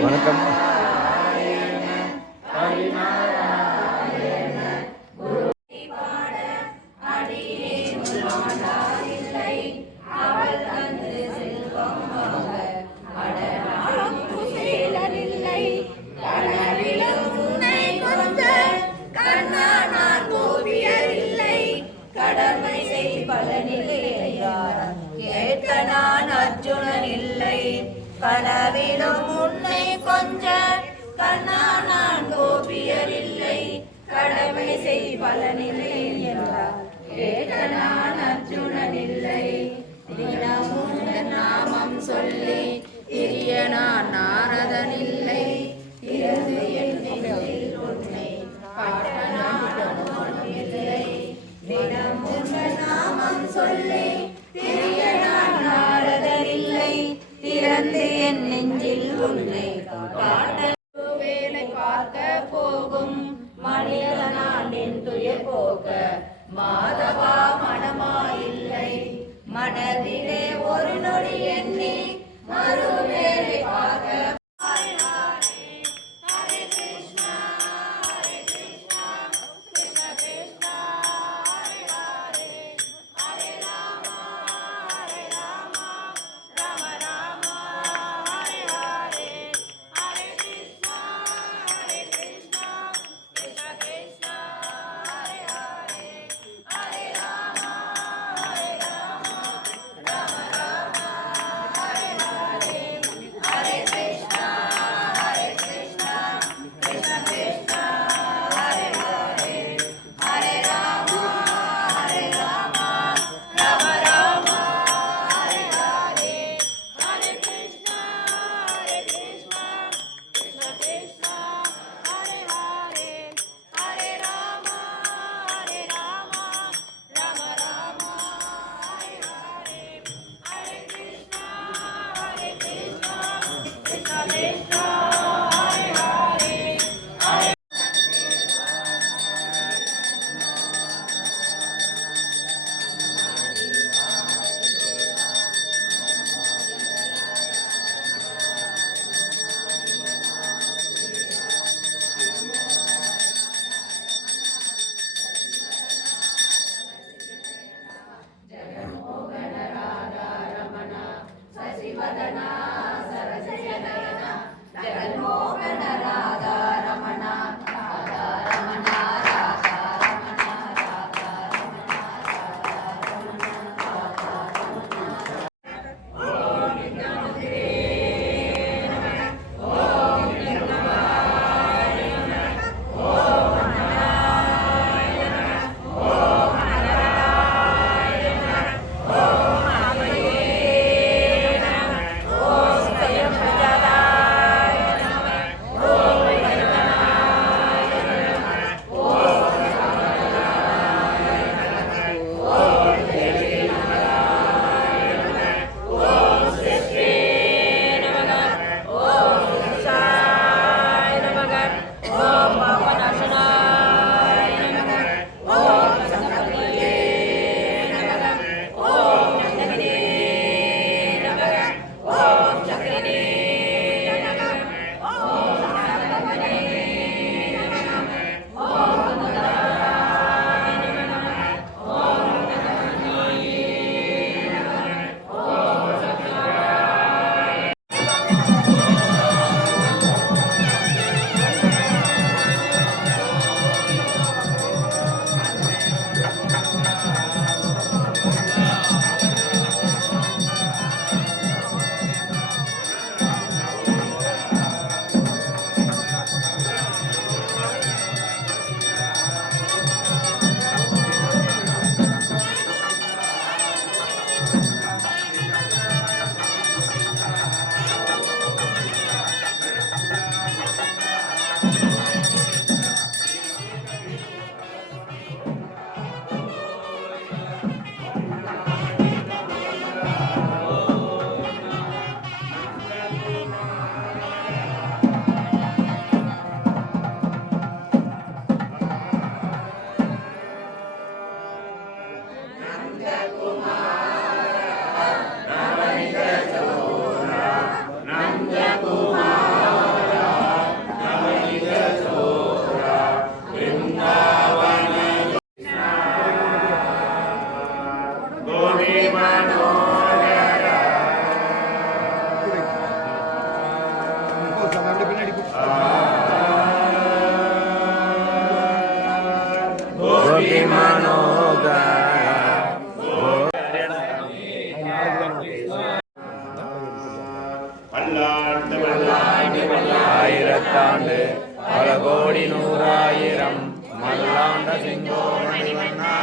வணக்கம். கடமை செய் பலனில்லை கேட்க நான் அர்ஜுனன் இல்லை கனவிலும் உன்னை கொஞ்ச கண்ணா நான் கோபியர் இல்லை கடமை செய் பலனில்லை என்றார் கேட்க நான் அர்ஜுனன் இல்லை தினமும் நாமம் சொல்லி திரிய நான் நாரதன் இல்லை இருந்து என் நெஞ்சில் உன்னை காட்ட நான் அனுமனும் இல்லை தினமும் நாமம் சொல்லி திரிய நான் நாரதன் இல்லை திறந்து என் நெஞ்சில் உன்னை காட்ட வேலை பார்க்க போகும் மனிதனான் என் துயர் போக்க மாதவா மனமா இல்லை மனதிலே ஒரு நொடி எண்ணி மறு வேலை பார்க்க ஆயிரத்தாண்டு பல கோடி நூறாயிரம் மல்லாண்ட செங்கோடி வண்ணா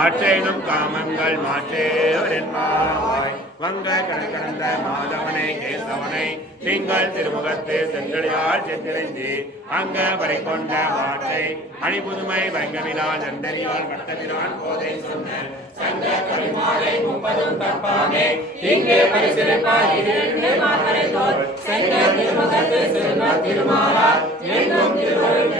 மற்றேனும் காமங்கள் மாற்றேவரென்பாய் வங்க கணக்கணந்த மாதவனை கேசவனை திங்கள் திருமுகத்து சென்றடியால் சென்றிருந்தி அங்க வரை கொண்ட மாற்றை அணிபுதுமை வங்கமிலா நந்தனியால் வட்டமிலான் போதை சொன்ன சங்க கரிமாலை 30 தப்பானே இங்கே பரிசிலிப்பாய் மாமரை தோல் சங்க திருமுகத்து செல்வ திருமாலா எங்கும் திருவருள்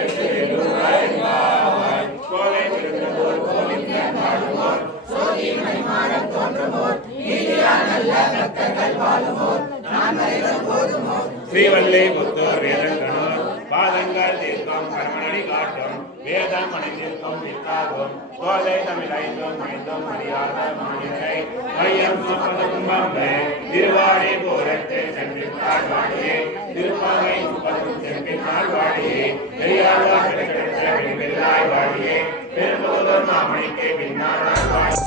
கோவை திருந்தபோர் கோவிந்த பாடுவோர் சோதி மணிமாடம் தோன்றுமோர் நீதியா நல்ல பக்தர்கள் வாழுமோர் நான்மறைகள் போதுமோர் ஸ்ரீவல்லி புத்தூர் வேதங்கணோர் பாதங்கள் தீர்க்கம் கர்மணி காட்டும் வேதம் அணிந்திருக்கும் நிற்காகும் கோதை தமிழ் ஐந்தும் அறியாத மாநிலை மையம் சுப்பதும்பம்பே திருவாடி போரத்து சென்றிருந்தாள் வாடியே திருப்பாவை 30 சென்றிருந்தாள் வாடியே தெரியாத கிடைத்த வெளிவெல்லாய் வாடியே பெரும்போதோர் மாமணிக்கு பின்னாள் வாடி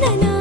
na